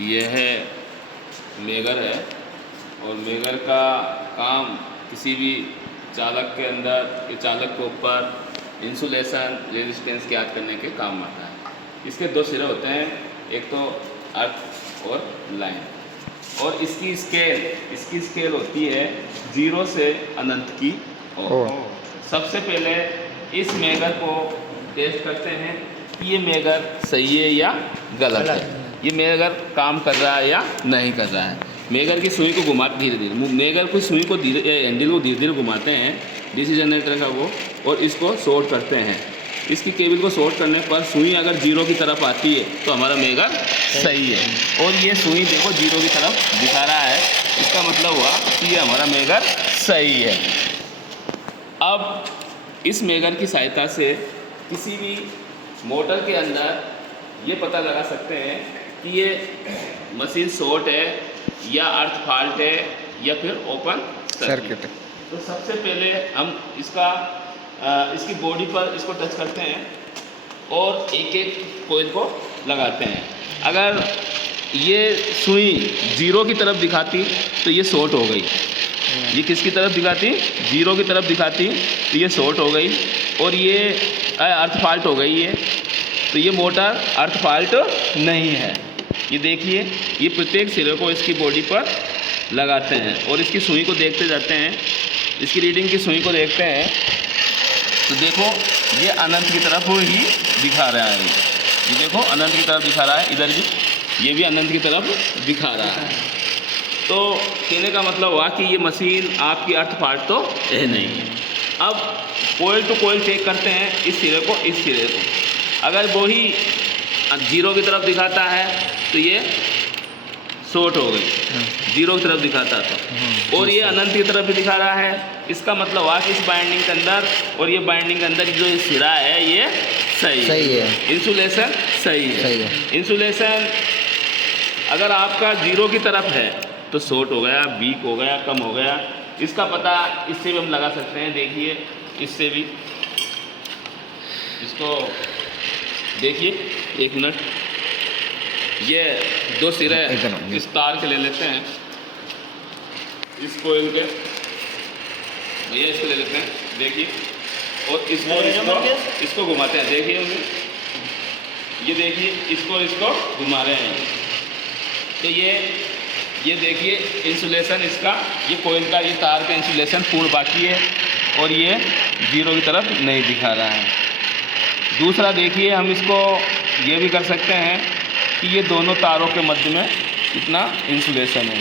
यह है मेगर है और मेगर का काम किसी भी चालक के अंदर या चालक के ऊपर इंसुलेशन रेजिस्टेंस ज्ञात करने के काम आता है। इसके दो सिरे होते हैं, एक तो अर्थ और लाइन, और इसकी स्केल होती है 0 से अनंत की ओर। सबसे पहले इस मेगर को टेस्ट करते हैं कि ये मेगर सही है या गलत है, ये मेगर काम कर रहा है या नहीं कर रहा है। मेगर की सुई को घुमाते धीरे धीरे, मेगर की सुई को हैंडल को धीरे धीरे घुमाते हैं डीसी जनरेटर का वो, और इसको शॉर्ट करते हैं। इसकी केबल को शॉर्ट करने पर सुई अगर 0 की तरफ आती है तो हमारा मेगर सही है, और ये सुई देखो 0 की तरफ दिखा रहा है, इसका मतलब हुआ कि ये हमारा मेगर सही है। अब इस मेगर की सहायता से किसी भी मोटर के अंदर ये पता लगा सकते हैं कि ये मशीन शॉर्ट है या अर्थ फॉल्ट है या फिर ओपन सर्किट है। तो सबसे पहले हम इसकी बॉडी पर इसको टच करते हैं और एक एक कोयल को लगाते हैं। अगर ये सुई 0 की तरफ दिखाती तो ये शॉर्ट हो गई, ये किसकी तरफ दिखाती 0 की तरफ दिखाती तो ये शॉर्ट हो गई, और ये अर्थ फॉल्ट हो गई है तो ये मोटर अर्थ फॉल्ट नहीं है। ये देखिए, ये प्रत्येक सिरे को इसकी बॉडी पर लगाते हैं और इसकी सुई को देखते जाते हैं, इसकी रीडिंग की सुई को देखते हैं तो देखो ये अनंत की तरफ ही दिखा रहा है। ये देखो अनंत की तरफ दिखा रहा है, इधर भी ये भी अनंत की तरफ दिखा रहा है। तो कहने का मतलब हुआ कि ये मशीन आपकी अर्थ फॉल्ट तो है नहीं है। अब कोयल टू कोयल चेक करते हैं, इस सिरे को इस सिरे को, अगर वही 0 की तरफ दिखाता है तो ये शॉर्ट हो गई, 0 की तरफ दिखाता था, और ये अनंत की तरफ भी दिखा रहा है, इसका मतलब हुआ कि इस बाइंडिंग के अंदर और ये बाइंडिंग के अंदर जो ये सिरा है ये सही है, इंसुलेशन सही है। इंसुलेशन अगर आपका 0 की तरफ है तो शॉर्ट हो गया, वीक हो गया, कम हो गया, इसका पता इससे भी हम लगा सकते हैं। देखिए इससे भी, इसको देखिए, एक मिनट, ये 2 सिरे इस तार के ले लेते हैं, इस कोयल के भैया इसको ले लेते हैं, देखिए, और इसको घुमाते हैं, देखिए ये देखिए इसको घुमा रहे हैं, तो ये देखिए इंसुलेशन इसका, ये कोयल का ये तार का इंसुलेशन पूर्ण बाकी है और ये 0 की तरफ नहीं दिखा रहा है। दूसरा देखिए, हम इसको ये भी कर सकते हैं कि ये दोनों तारों के मध्य में कितना इंसुलेशन है।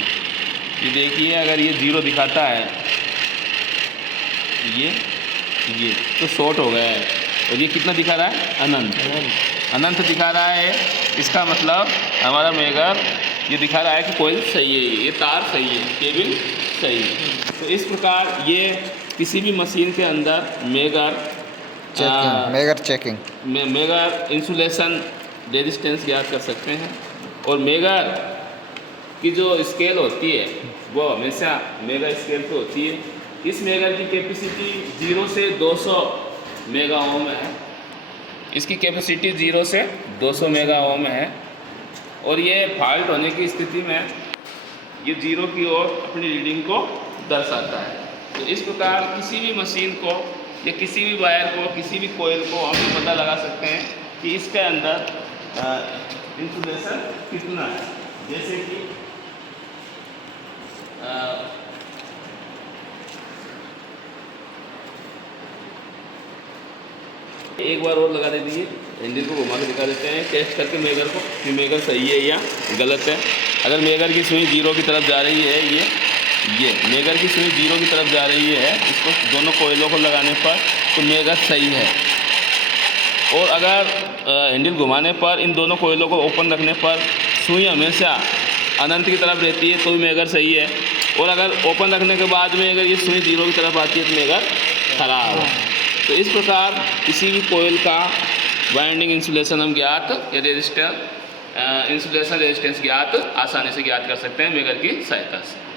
ये देखिए, अगर ये 0 दिखाता है ये तो शॉर्ट हो गया है, और ये कितना दिखा रहा है अनंत दिखा रहा है। इसका मतलब हमारा मेगर ये दिखा रहा है कि कोयल सही है, ये तार सही है, केबल सही है। तो इस प्रकार ये किसी भी मशीन के अंदर मेगर इंसुलेशन रेजिस्टेंस ज्ञात कर सकते हैं। और मेगर की जो स्केल होती है वो हमेशा मेगा स्केल पे होती है। इस मेगर की कैपेसिटी 0 से 200 मेगा ओम है, इसकी कैपेसिटी 0 से 200 मेगा ओम है, और ये फॉल्ट होने की स्थिति में ये 0 की ओर अपनी रीडिंग को दर्शाता है। तो इस प्रकार किसी भी मशीन को या किसी भी वायर को, किसी भी कोयल को हम ये पता लगा सकते हैं कि इसके अंदर इंसुलेशन कितना है। जैसे कि एक बार और लगा दे दीजिए, हैंडल को घुमा के दिखा देते हैं, टेस्ट करके मेगर को कि मेगर सही है या गलत है। अगर मेगर की सुई 0 की तरफ जा रही है, ये मेगर की सुई 0 की तरफ जा रही है, इसको दोनों कोयलों को लगाने पर तो मेगर सही है। और अगर हैंडल घुमाने पर इन दोनों कोयलों को ओपन रखने पर सुई हमेशा अनंत की तरफ रहती है तो भी मेगर सही है। और अगर ओपन रखने के बाद में अगर ये सुई 0 की तरफ आती है तो मेगर खराब है। तो इस प्रकार किसी भी कोयल का वाइंडिंग इंसुलेशन हम ज्ञात या इंसुलेशन रेजिस्टेंस ज्ञात आसानी से ज्ञात कर सकते हैं मेगर की सहायता से।